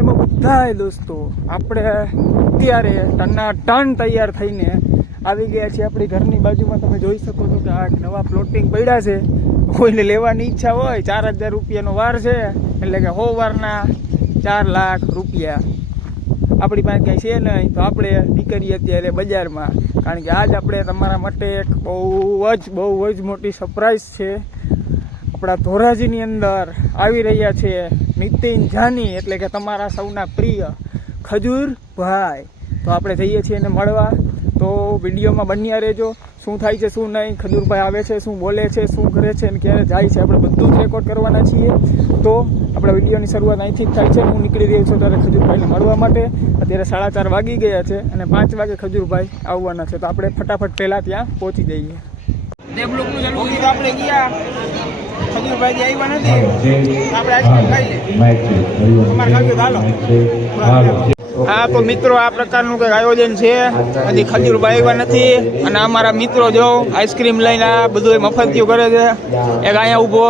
એમાં બધાય દોસ્તો આપણે અત્યારે ટનના ટન તૈયાર થઈને આવી ગયા છીએ આપણી ઘરની બાજુમાં. તમે જોઈ શકો છો કે આ નવા પ્લોટિંગ પડ્યા છે. કોઈને લેવાની ઈચ્છા હોય 4000 રૂપિયાનો વાર છે, એટલે કે 100 વારના 4 લાખ રૂપિયા. આપણી પાસે કાંઈ છે નહીં તો આપણે નીકળીએ અત્યારે બજારમાં, કારણ કે આજ આપણે તમારા માટે એક બહુ જ મોટી સરપ્રાઈઝ છે. આપણા ધોરાજીની અંદર આવી રહ્યા છે નીતિન જાની, એટલે કે તમારા સૌના પ્રિય ખજૂરભાઈ. તો આપણે જઈએ છીએ એને મળવા. તો વિડીયોમાં બન્યા રહેજો. શું થાય છે શું નહીં, ખજૂરભાઈ આવે છે, શું બોલે છે, શું કરે છે અને ક્યારે જાય છે, આપણે બધું જ રેકોર્ડ કરવાના છીએ. તો આપણા વિડીયોની શરૂઆત અહીંથી જ થાય છે. હું નીકળી રહ્યો છું ત્યારે ખજૂરભાઈને મળવા માટે. અત્યારે 4:30 વાગી ગયા છે અને 5 વાગે ખજૂરભાઈ આવવાના છે. તો આપણે ફટાફટ પહેલાં ત્યાં પહોંચી જઈએ. આપણે ગયા, ખજૂરભાઈ આવ્યા નથી, આપણે આઈસ્ક્રીમ ખાઈ લઈએ. તમારે ખાવી હાલો. હા તો મિત્રો, આ પ્રકારનું કંઈક આયોજન છે. હજી ખજૂરભાઈ આવ્યા નથી અને અમારા મિત્રો જો આઈસ્ક્રીમ લઈને આ બધું મફતિયું કરે છે. એક અહીંયા ઊભો,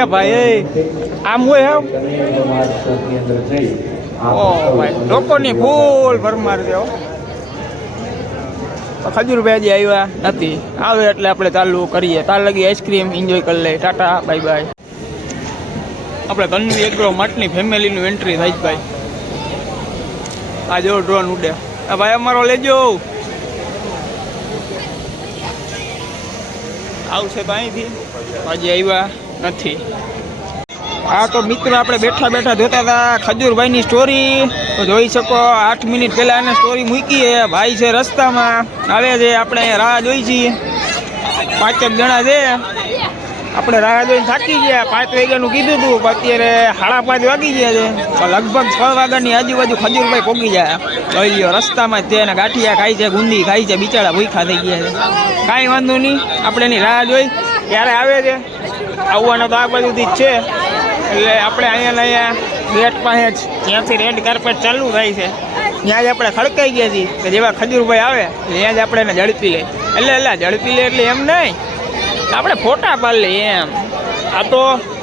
એ ભાઈ આમ હોય હે, ઓ ભાઈ લોકોની ફૂલ ભરમાર છે. ખજૂરભાઈ હજી આવ્યા નથી, આવે એટલે આપણે ચાલુ કરીએ. તાર લગી આઈસ્ક્રીમ એન્જોય કરી લઈએ. Tata bye bye. આપણે તન્વી એગ્રો માર્ટની ફેમિલીનું એન્ટ્રી થાય ભાઈ. આ જો ડ્રોન ઉડે. આ ભાઈ અમારો લેજો. આવશે તો અહીંથી, હજી આવ્યા નથી. હા તો મિત્રો, આપણે બેઠા બેઠા જોતા હતા ખજૂરભાઈની સ્ટોરી. તો જોઈ શકો 8 મિનિટ પહેલાં એને સ્ટોરી મૂકી. ભાઈ છે રસ્તામાં આવે છે, આપણે અહીંયા રાહ જોઈ છીએ. 5 જણા છે. આપણે રાહ જોઈને થાકી ગયા. 5 વાગ્યાનું કીધું હતું, અત્યારે 5:30 વાગી ગયા છે. તો લગભગ 6 વાગ્યાની આજુબાજુ ખજૂરભાઈ પહોંચી જાય. જોઈ લ્યો, રસ્તામાં જ છે અને ગાંઠિયા ખાઈ છે, ગુંદી ખાઈ છે. બિચારા ભૂખા થઈ ગયા છે. કાંઈ વાંધો નહીં, આપણે એની રાહ જોઈ ક્યારે આવે છે. આવવાનો તો આ બાજુથી જ છે, એટલે આપણે અહીંયા ગેટ પાસે જ, ત્યાંથી રેડ કાર્પેટ ચાલુ થાય છે, ત્યાં જ આપણે ખડકાઈ ગયા છીએ કે જેવા ખજૂરભાઈ આવે ત્યાં જ આપણે એને ઝડપી લઈએ. એટલે ઝડપી લે એટલે એમ નહીં, આપણે ફોટા પાડી લઈએ એમ. આ તો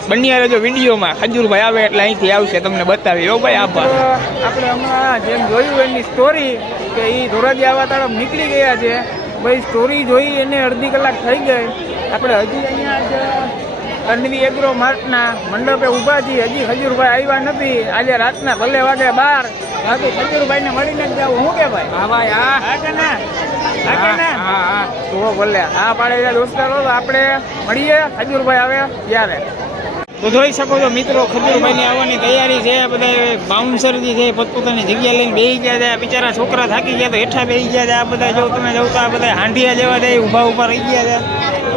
બન્યા રહેજો વિડીયોમાં. ખજૂરભાઈ આવે એટલે અહીંથી આવશે, તમને બતાવી. ઓ ભાઈ આભાર. આપણે હમણાં જેમ જોયું એની સ્ટોરી કે એ ધોરાજી આવા તરફ નીકળી ગયા છે. ભાઈ સ્ટોરી જોઈ એને અડધી કલાક થઈ ગઈ. આપણે હજી અહીંયા તન્વી એગ્રો માર્ટના મંડપે ઊભા છીએ. હજી ખજૂરભાઈ આવ્યા નથી. આજે રાતના ભલે વાગે 12 બાકી ખજૂરભાઈને મળીને જ જાવ. હું કે ભાઈ? હા ભાઈ. હા કે ના? હા કે ના? હા તો ભલે. હા પાડે દોસ્તારો, તો આપણે મળીએ ખજૂરભાઈ આવે ત્યારે. તો જોઈ શકો છો મિત્રો, ખજૂરભાઈની આવવાની તૈયારી છે. બધા બાઉન્સર જે છે પોતપોતાની જગ્યા લઈને બેસી ગયા છે. બિચારા છોકરા થાકી ગયા તો હેઠા બેસી ગયા છે. આ બધા જો તમે જોતા બધા હાંડિયા જેવા છે, ઊભા રહી ગયા છે.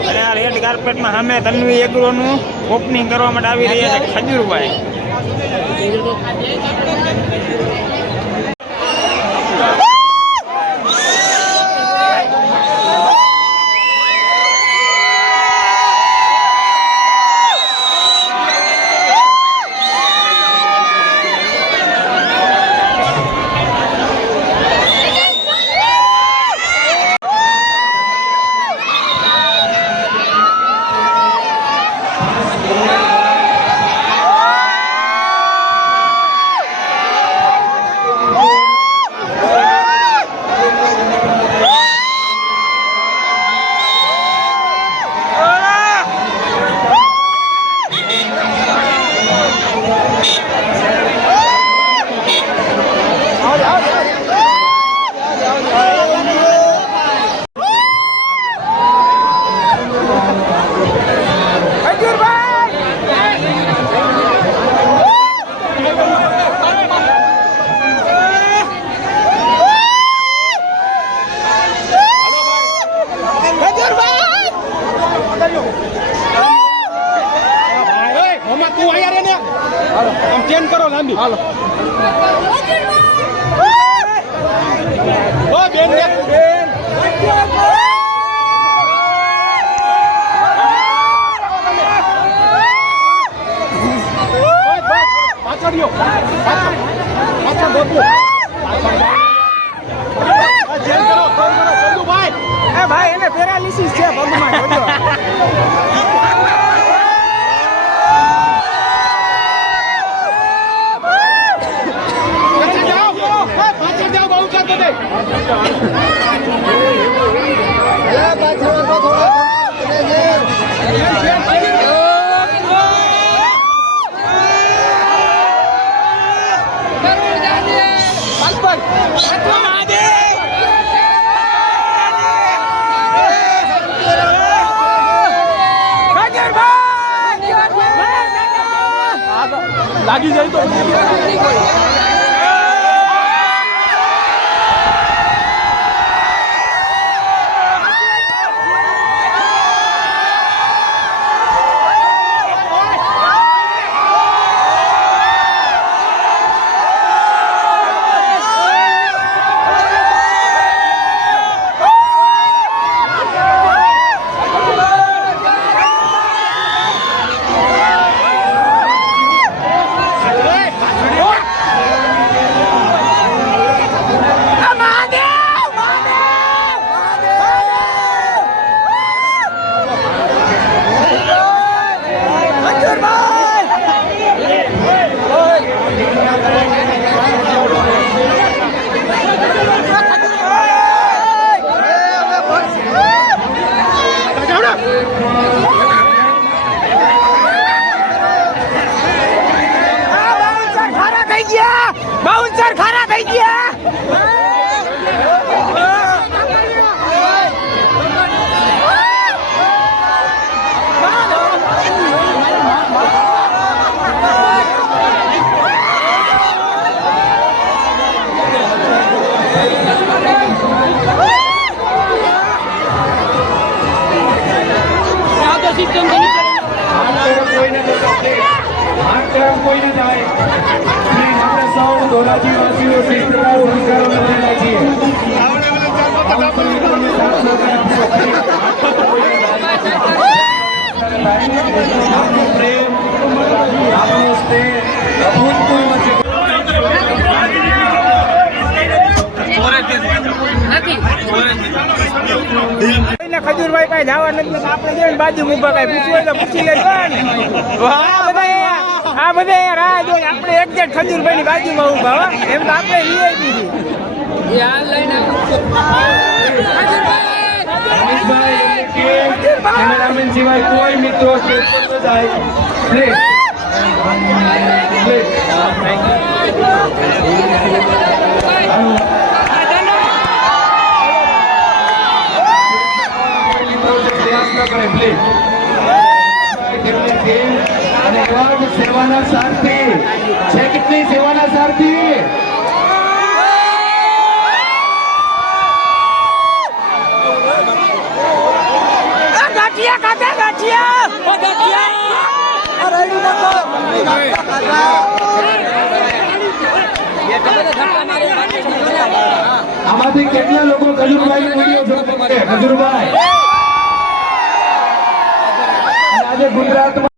અને આ રેડ કાર્પેટમાં સામે તન્વી એગ્રોનું ઓપનિંગ કરવા માટે આવી રહ્યા છે ખજૂરભાઈ. હાલો ઓ બેન બેન પાછળિયો પાછળ બોલો જેલ કરો ભાઈ એ ભાઈ એને પેરાલિસિસ છે પગમાં જોજો લાગી જાય તો બાઉન્સર ખારા થઈ ગયા કોઈ નહીં થાય ધોરાજીવાસીઓ શિસ્તના સંસ્કારો બનેલા છીએ પ્રેમ આપણો સ્નેહ અભૂતપૂર્વ છે ખજૂરભાઈ પાસે જવા નથી આપણે જઈને બાજુ ઉભા કઈ પૂછવું તો પૂછી લેજો આ બધા રાહ જો આપણે એક્ઝેક્ટ ખજૂરભાઈ ની બાજુમાં ઉભા હો એમ તો આપણે વીઆઈપી કેમેરામેન સિવાય કોઈ મિત્રો સેવાના સારથી છે કેટલી સેવાના સારથી ગાંઠિયા ખાતા ગાંઠિયા આમાંથી કેટલા લોકો ખજૂરભાઈ ખજૂરભાઈ આજે ગુજરાતમાં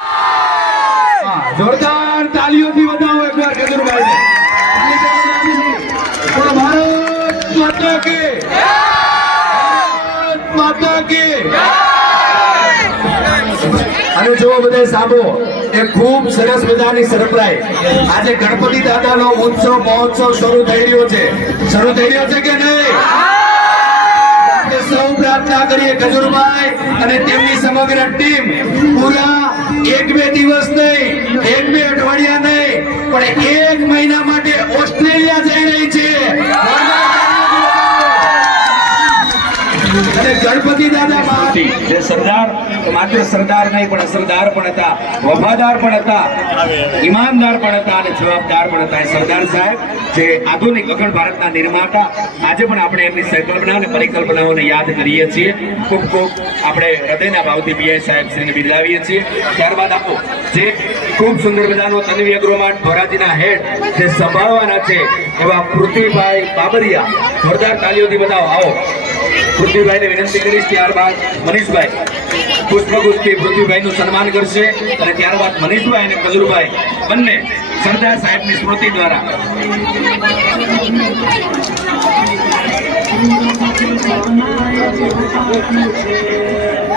જોરદાર તાલીઓથી વધાવો એકવાર ખજૂરભાઈને ભારત માતા કે માતા કે અને જો બધા સાંભળો એ ખૂબ સરસ મજાની સરપ્રાઈઝ આજે ગણપતિ દાદાનો ઉત્સવ મહોત્સવ શરૂ થઈ રહ્યો છે કે નહીં સૌ પ્રાર્થના કરીએ ખજૂરભાઈ અને તેમની સમગ્ર ટીમ પૂરા 1-2 દિવસ નહીં 1-2 અઠવાડિયા નહીં પણ 1 મહિના માટે ઓસ્ટ્રેલિયા જઈ રહી છે અને ગણપતિ દાદા જે સરદાર માત્ર સરદાર નહીં પણ અસરદાર પણ હતા વફાદાર પણ હતા ઈમાનદાર પણ હતા અને જવાબદાર પણ હતા સરદાર સાહેબ જે આધુનિક અખંડ ભારતના નિર્માતા આજે પણ આપણે એમની સંકલ્પના અને પરિકલ્પનાઓને યાદ કરીએ છીએ ખૂબ ખૂબ આપણે હૃદયના ભાવથી પીઆઈ સાહેબ શ્રીને બિરદાવીએ છીએ ત્યારબાદ આપો જે ખૂબ સુંદર મજાનો તન્વી અગ્રવાલ ધોરાજીના હેડ જે સંભાળવાના છે એવા પૃથ્વીભાઈ બાબરિયા જોરદાર તાલીઓથી બતાવો આવો પૃથ્વીભાઈને વિનંતી કરીશ ત્યારબાદ મનીષભાઈ પુષ્પગુચ્છથી પૃથ્વીભાઈનું સન્માન કરશે અને ત્યારબાદ મનીષભાઈ અને ખજૂરભાઈ બંને સરદાર સાહેબની સ્મૃતિ દ્વારા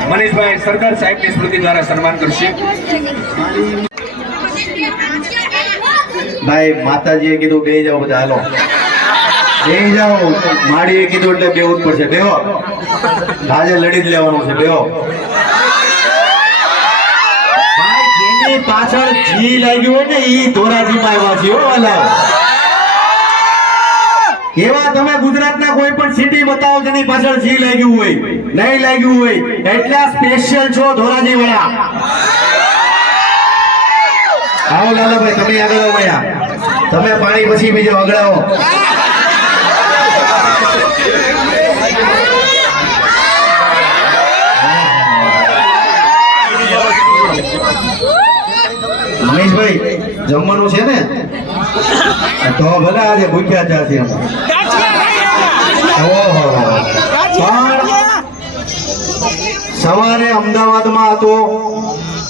મનીષભાઈ સરદાર સાહેબની સ્મૃતિ દ્વારા સન્માન કરશે ભાઈ માતાજીએ કીધું બે જાઓ બધા હાલો જઈ જાઓ માડીએ કીધું એટલે બેવું જ પડશે. બેહો, આજે લડી જ લેવાનું છે. બેહો ભાઈ, જેની પાછળ જી લાગ્યું હોય ને ઈ ધોરાજીમાં આવ્યા છે. હો વાલા, એવા તમે ગુજરાતના કોઈ પણ સિટી બતાવો જેની પાછળ જી લાગ્યું હોય, નહીં લાગ્યું હોય, એટલા સ્પેશિયલ છો ધોરાજી વાળા. આવો લાલાભાઈ, તમે આગળ આવો. અહીંયા તમે પાણી પછી બીજો અગડાવો. મહેશભાઈ, જમવાનું છે ને? તો ભલે આજે ભૂખ્યા ચાથી અમે. ઓહો, પણ સવારે અમદાવાદમાં હતો,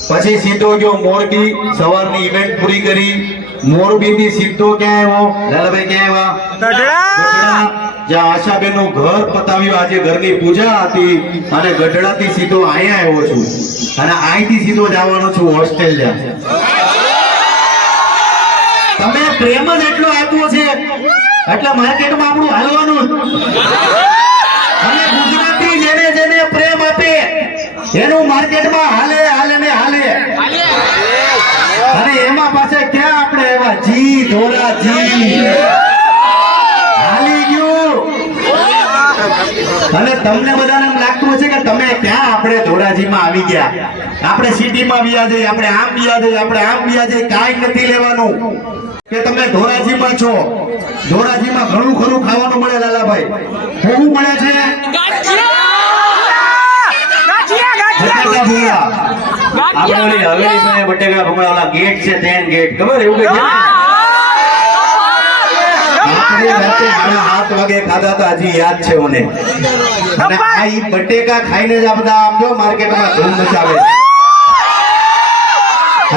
પછી સીધો ગયો મોરબી, સવારની ઇવેન્ટ પૂરી કરી. મોરબી થી સીધો ક્યાં આવ્યો લાલાભાઈ? ક્યાં આવ્યા? ગઢડા. જ્યાં આશાબેન નું ઘર પતાવ્યું. આજે ઘરની પૂજા હતી અને ગઢડા થી સીધો અહીંયા આવ્યો છું અને અહીંથી સીધો જવાનો છું ઓસ્ટ્રેલિયા. તમે પ્રેમ જ એટલો આપ્યો છે એટલે માર્કેટમાં આપણું હાલવાનું. અને ગુજરાતી જેને જેને પ્રેમ આપે એનું માર્કેટમાં હાલે હાલે ને હાલે. અને એમાં પાસે ક્યાં આપણે એવા જી ધોરા જી હાલી ગયું. અને તમને બધાને એમ લાગતું હશે કે તમે ક્યાં આપણે ધોરાજીમાં આવી ગયા, આપણે સિટીમાં વ્યા જઈએ, આપણે આમ વ્યા જઈએ, આપણે આમ વ્યા જઈએ. કાંઈ નથી લેવાનું કે તમે ધોરાજીમાં છો. ધોરાજીમાં ઘણું ખરું ખાવાનું મળે લાલાભાઈ. શું મળે છે? બટેકા ભૂંગળા. આપણે ઓલી હવેલી પાસે બટેકા ભૂંગળા ઓલા ગેટ છે, 3 ગેટ, ખબર એવું કઈ છે? આપણે રાતે 7 વાગે ખાધા હતા, હજી યાદ છે મને. અને આ ઈ બટેકા ખાઈને જ આ બધા આમ જો માર્કેટમાં ધૂમ મચાવે.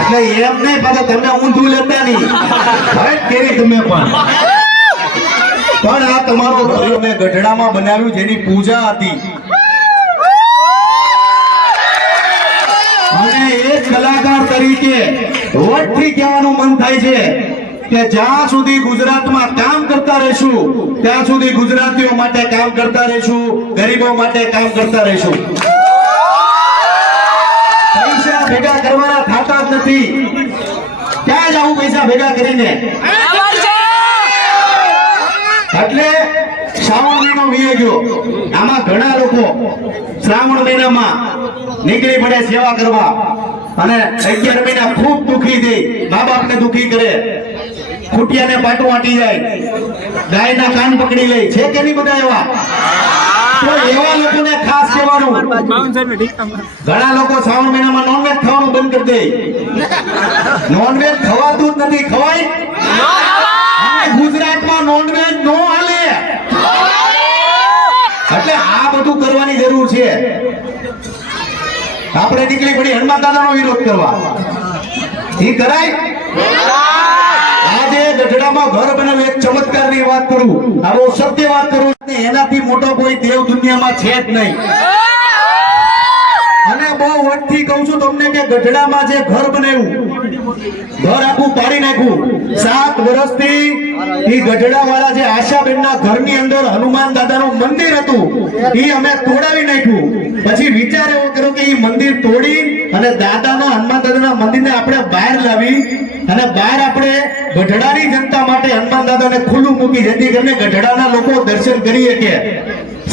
એટલે એમ નહીં પાછા તમે ઊંધું લેતા નહીં. હવે કેરી તમે પણ આ તમારું ઘર મેં ગઢડામાં બનાવ્યું જેની પૂજા હતી. અને એક કલાકાર તરીકે રોજથી કહેવાનું મન થાય છે કે જ્યાં સુધી ગુજરાતમાં કામ કરતા રહીશું ત્યાં સુધી ગુજરાતીઓ માટે કામ કરતા રહીશું, ગરીબો માટે કામ કરતા રહીશું. પૈસા ભેગા કરવાના થતા જ નથી. ક્યાં જાવું પૈસા ભેગા કરીને? એટલે શ્રાવણ મહિનો વીએ ગયો. આમાં ઘણા લોકો શ્રાવણ મહિનામાં નીકળી પડે સેવા કરવા અને 11 મહિના ખૂબ દુખી દે, મા બાપને દુખી કરે, ખૂટિયાને પાટું વાટી જાય, ગાયના કાન પકડી લે છે કે નહીં બધા એવા? તો એવા લોકોને ખાસ કહેવાનું, ઘણા લોકો શ્રાવણ મહિનામાં નોનવેજ ખાવાનું બંધ કરી દે. નોનવેજ ખવાતું જ નથી. ખવાય? ગુજરાતમાં નોનવેજ નો હાલે. એટલે આ બધું કરવાની જરૂર છે. આપણે નીકળી પડી હનુમાન દાદાનો વિરોધ કરવા. એ કરાય? આજે ગઢડામાં ઘર બનાવે એક ચમત્કારની વાત કરું, આ બહુ સત્ય વાત કરું. એનાથી મોટો કોઈ દેવ દુનિયામાં છે જ નહીં. અને બહુ વટથી કહું છું તમને કે ગઢડામાં જે ઘર બનાવ્યું, ઘર આખું પાડી નાખ્યું. 7 વર્ષથી એ ગઢડા વાળા જે આશાબેનના ઘરની અંદર હનુમાન દાદાનું મંદિર હતું એ અમે તોડાવી નાખ્યું. પછી વિચાર એવો કર્યો કે એ મંદિર તોડી અને દાદાના હનુમાન દાદાના મંદિરને આપણે બહાર લાવી અને બહાર આપણે ગઢડાની જનતા માટે હનુમાન દાદાને ખુલ્લું મૂકી, જેથી કરીને ગઢડાના લોકો દર્શન કરી શકે.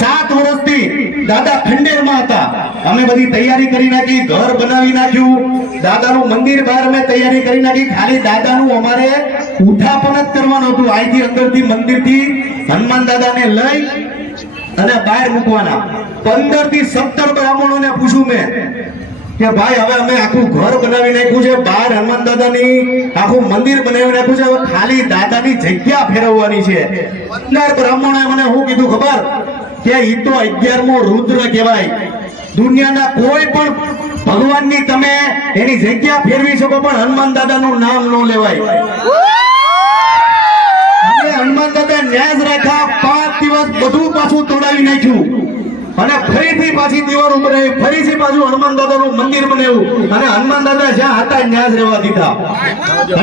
7 વર્ષથી દાદા ખંડેરમાં હતા. અમે બધી તૈયારી કરી નાખી, ઘર બનાવી નાખ્યું, દાદાનું મંદિર બહાર અમે તૈયારી કરી નાખી. ખાલી દાદાનું અમારે ઉઠાપન જ કરવાનું હતું. અહીંથી અંદરથી મંદિરથી હનુમાન દાદાને લઈ અને બહાર મૂકવાના. 15 થી 17 બ્રાહ્મણોને પૂછ્યું મેં કે ભાઈ હવે અમે આખું ઘર બનાવી નાખ્યું છે, બહાર હનુમાન દાદાની આખું મંદિર બનાવી નાખ્યું છે, હવે ખાલી દાદાની જગ્યા ફેરવવાની છે. 15 બ્રાહ્મણોએ મને શું કીધું ખબર? કે ઈ તો 11મો રુદ્ર કહેવાય. દુનિયાના કોઈ પણ ભગવાનની તમે એની જગ્યા ફેરવી શકો પણ હનુમાન દાદાનું નામ ન લેવાય. હનુમાન દાદા ન્યાજ રાખ્યા. 5 દિવસ બધું પાછું તોડાવી નાખ્યું અને ફરીથી પાછી દીવારો બનાવી, ફરીથી પાછું હનુમાન દાદાનું મંદિર બનાવ્યું અને હનુમાન દાદા જ્યાં હતા ન્યાજ રહેવા દીધા.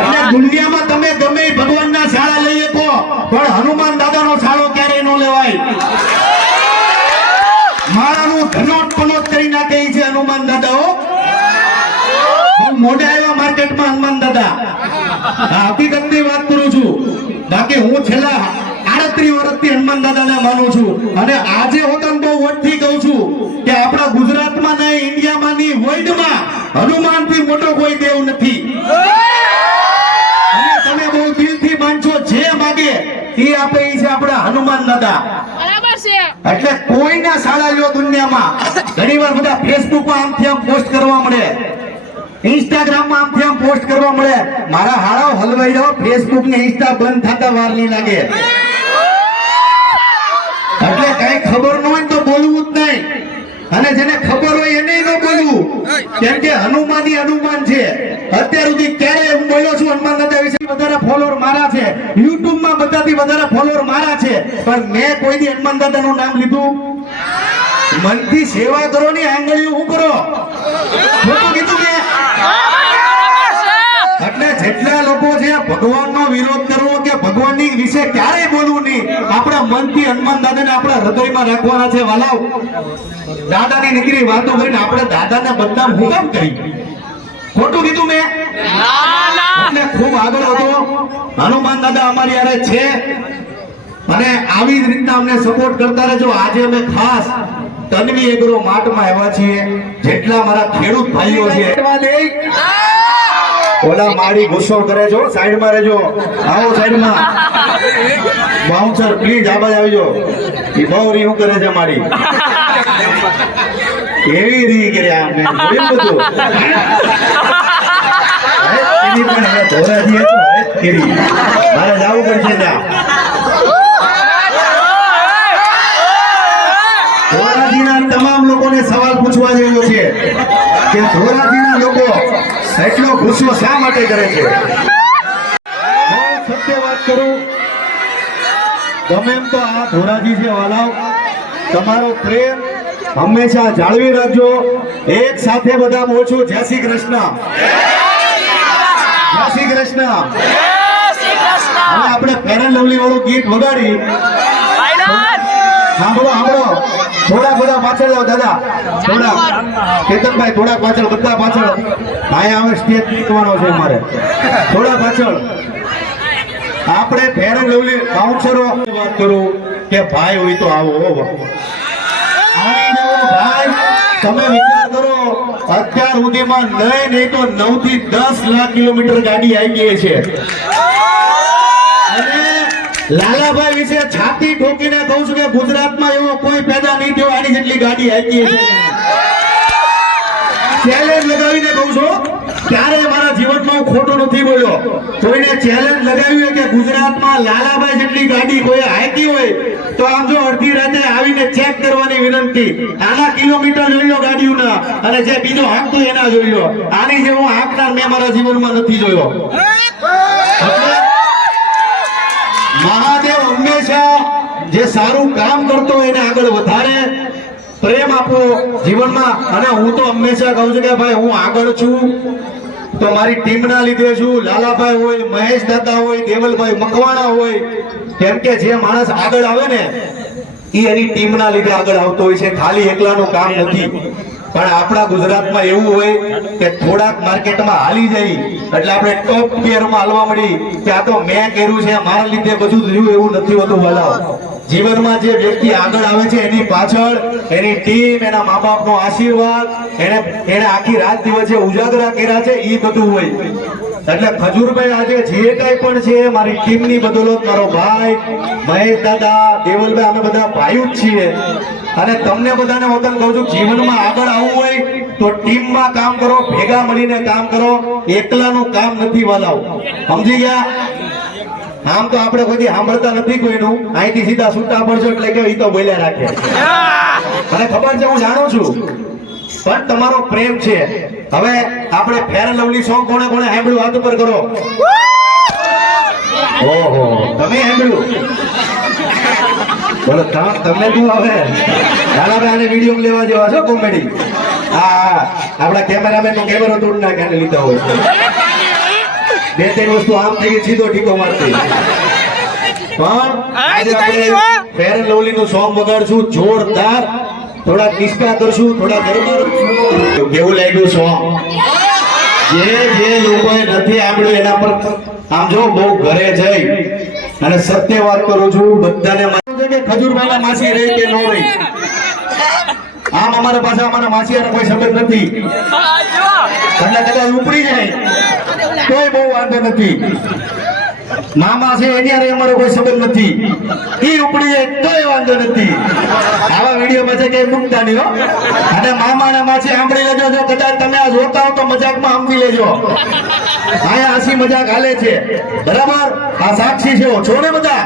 એટલે દુનિયામાં તમે ગમે ભગવાનના શાળા લઈ શકો પણ હનુમાન દાદાનો શાળો ની વાત કરું છું. બાકી હું છેલ્લા 38 વર્ષથી હનુમાન દાદાને માનું છું અને આજે હું તને બહુ વટથી કહું છું કે આપણા ગુજરાતમાં નહીં, ઇન્ડિયામાં નહીં, વર્લ્ડમાં હનુમાનથી મોટો કોઈ દેવ નથી. અને તમે બહુ દિલથી માનશો, જે માગે એ આપે, એ છે આપણા હનુમાન દાદા. એટલે કોઈના સાડા લ્યો દુનિયામાં. ઘણીવાર બધા ફેસબુકમાં આમથી આમ પોસ્ટ કરવા મળે, ઇન્સ્ટાગ્રામમાં આમથી આમ પોસ્ટ કરવા મળે. મારા હારાઓ હલવાઈ જાઓ, ફેસબુક ને ઇન્સ્ટા બંધ થતા વાર નહીં લાગે. એટલે કઈ ખબર ન હોય તો બોલવું જ નહીં, અને જેને ખબર હોય એને ન બોલવું. કેમ કે હનુમાન છે. અત્યાર સુધી ક્યારે હું બોલ્યો છું હનુમાન દાદા વિશે? વધારે ફોલોઅર મારા છે, યુટ્યુબ માં બધાથી વધારે ફોલોઅર મારા છે, પણ મેં કોઈ દી હનુમાન દાદા નું નામ લીધું? મનથી સેવા કરો ની આંગળીઓ હું કરો, ખોટું કીધું કે? એટલે જેટલા લોકો છે ભગવાનનો વિરોધ કરવો કે ભગવાનની વિશે ક્યારેય બોલવું નહીં, આપણા મનથી હનુમાન દાદાને આપણા હૃદયમાં રાખવાના છે. વાલાવ, દાદાની નીકળી વાતો કરીને આપણે દાદાને બદનામ હું કામ કરી? ખોટું કીધું મેં? એટલે ખૂબ આગળ હતો. હનુમાન દાદા અમારી યારે છે અને આવી જ રીતના અમને સપોર્ટ કરતા રહેજો. આજે અમે ખાસ તન્વી એગ્રો માર્ટમાં આવ્યા છીએ. જેટલા મારા ખેડૂત ભાઈઓ છે, ઓલા માડી ગુસ્સો કરે છો, સાઈડમાં રહેજો. આવો સાઈડમાં. બાઉન્સર પ્લીઝ આ બાજુ આવજો. એ બહુ રીહું કરે છે માડી, એવી રી કર્યા મેં જોયું બધું. એની પણ હવે ધોરાજી હતો, કરી મારે જવું પડશે ત્યાં. ધોરાજીના તમામ લોકોને સવાલ પૂછવા જેવો છે કે ધોરાજીના લોકો એટલો ગુસ્સો શા માટે કરે છે? હું સત્ય વાત કરું, ગમે એમ તો આ ધોરાજી છે વાલાવ, તમારો પ્રેમ હંમેશા જાળવી રાખજો. એક સાથે બધા બોલશો જય શ્રી કૃષ્ણ, જય શ્રી કૃષ્ણ. હવે આપણે ફેર એન્ડ લવલી વાળું ગીત વગાડી. સાંભળો સાંભળો, થોડા બધા પાછળ જાઓ દાદા, થોડા કેતનભાઈ, થોડા પાછળ, બધા પાછળ. અહીંયા હવે સ્ટેજ જીતવાનો છે અમારે, થોડા પાછળ. આપણે ફેર એન્ડ લવલી બાઉન્સરો વાત કરું કે ભાઈ હોય તો આવો ભાઈ. તમે વિચાર કરો, અત્યાર સુધીમાં નહીં તો 9 થી 10 લાખ કિલોમીટર ગાડી આવી ગઈ છે. અને લાલાભાઈ વિશે છાતી ઠોકીને કહું છું કે ગુજરાતમાં એવો કોઈ પેદા નહીં થયો આની જેટલી ગાડી આવી ગઈ છે. ચેલેન્જ લગાવીને કહું છું, ક્યારે મારા જીવનમાં હું ખોટો નથી બોલ્યો. કોઈને ચેલેન્જ લગાવ્યું કે ગુજરાતમાં લાલાભાઈ જેટલી ગાડી કોઈ હાંકી હોય તો આમ જો અડધી રાતે આવીને ચેક કરવાની વિનંતી. આના કિલોમીટર જોઈ લો ગાડીઓના, અને જે બીજો હાંકતો એના જોઈ લો. આની જેવો હાંકનાર મેં મારા જીવનમાં નથી જોયો. મહાદેવ હંમેશા જે સારું કામ કરતો હોય એને આગળ વધારે પ્રેમ આપો જીવનમાં. અને હું તો હંમેશા કહું છું કે ભાઈ હું આગળ છું તો મારી ટીમના લીધે છું. લાલાભાઈ હોય, મહેશ દાદા હોય, દેવલભાઈ મકવાણા હોય, કેમ કે જે માણસ આગળ આવે ને એ એની ટીમના લીધે આગળ આવતો હોય છે, ખાલી એકલાનું કામ નથી. પણ આપણા ગુજરાતમાં એવું હોય કે થોડાક માર્કેટમાં હાલી જાય એટલે આપણે ટોપ ટિયરમાં હાલવા મળી કે આ તો મેં કર્યું છે, મારા લીધે બધું થયું, એવું નથી હોતું. વાલાવ, જીવનમાં જે વ્યક્તિ આગળ આવે છે એની પાછળ એની ટીમ, એના મા બાપનો આશીર્વાદ, એને આખી રાત દિવસે ઉજાગરા કર્યા છે, એ બધું હોય. એટલે ખજૂરભાઈ આજે જે કઈ પણ છે મારી ટીમની બદોલત, મારો ભાઈ મહેશ દાદા, દેવલભાઈ, અમે બધા ભાઈઓ જ છીએ. અને તમને બધાને વતન કહું છું, જીવનમાં આગળ આવવું હોય તો ટીમમાં કામ કરો, ભેગા મળીને કામ કરો, એકલાનું કામ નથી વાલાવ. સમજી ગયા? આમ તો આપણે કોઈ સાંભળતા નથી કોઈનું, અહીંથી સીધા છૂટા પડશો એટલે કે તો બોલ્યા રાખે. મને ખબર છે, હું જાણું છું, પણ તમારો પ્રેમ છે. હવે આપણે ફેર એન્ડ લવલી સોંગ કોણે કોણે સાંભળ્યું હાથ ઉપર કરો. ઓહો, તમે સાંભળ્યું? બોલો તમે શું હવે લાલાભાઈ આને વિડીયો લેવા જેવા છો કોમેડી. હા, આપણા કેમેરામેન નો કેમેરો તોડી નાખે લીધા હોય. 2-3 વસ્તુ આમ થઈ ગઈ, સીધો ઠીકો મારતી. પણ આજે આપણે ફેર એન્ડ લવલી નું સોંગ વગાડશું જોરદાર. થોડા નિષ્કા કરશું, થોડા ગરબા. કેવું લાગ્યું સોંગ? જે લોકોએ નથી સાંભળ્યું એના પર આમ જો બહુ ઘરે જઈ અને સત્ય વાત કરું છું બધાને માનું છે કે ખજૂરભાઈના માસી રહી કે ન રહી આમ અમારા પાસે અમારા માસીયાનો કોઈ સંબંધ નથી એટલે કદાચ ઉપડી જાય તોય બહુ વાંધો નથી મામા છે એની હારે અમારો કોઈ સંબંધ નથી ઈ ઉપડી જાય તોય વાંધો નથી આવા વિડીયો પછી કઈ મૂકતા નહીં હો અને મામા અને માસી સાંભળી લેજો જો કદાચ તમે આ જોતા હો તો મજાકમાં સાંભળી લેજો આયા હસી મજાક હાલે છે બરાબર આ સાક્ષી છે છો ને બધા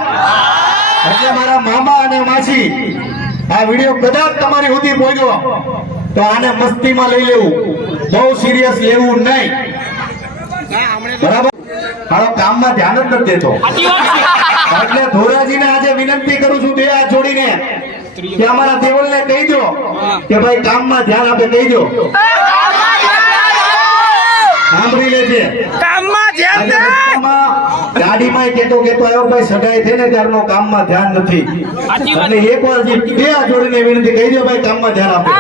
એટલે મારા મામા અને માસી આ વિડીયો કદાચ તમારી સુધી પહોંચ્યો તો આને મસ્તીમાં લઈ લેવું બહુ સિરિયસ લેવું નહીં બરાબર મારો કામમાં ધ્યાન જ નથી દેતો એટલે ધોરાજીને આજે વિનંતી કરું છું બે હાથ જોડીને કે અમારા દેવલને કહી દો કે ભાઈ કામમાં ધ્યાન આપે કહી દો સાંભળી લેજે આજે રસ્તામાં ગાડીમાં કેતો આવ્યો ભાઈ સગાઈ થઈ ને ત્યારનો કામમાં ધ્યાન નથી એટલે એકવાર બે હાથ જોડીને વિનંતી કહી દો ભાઈ કામમાં ધ્યાન આપે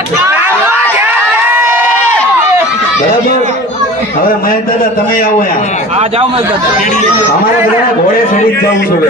બરાબર હવે મહેશ દાદા તમે આવો યાર આ જાઓ મત અમારે બધાને ઘોડે ચડી જ જવું છે હવે.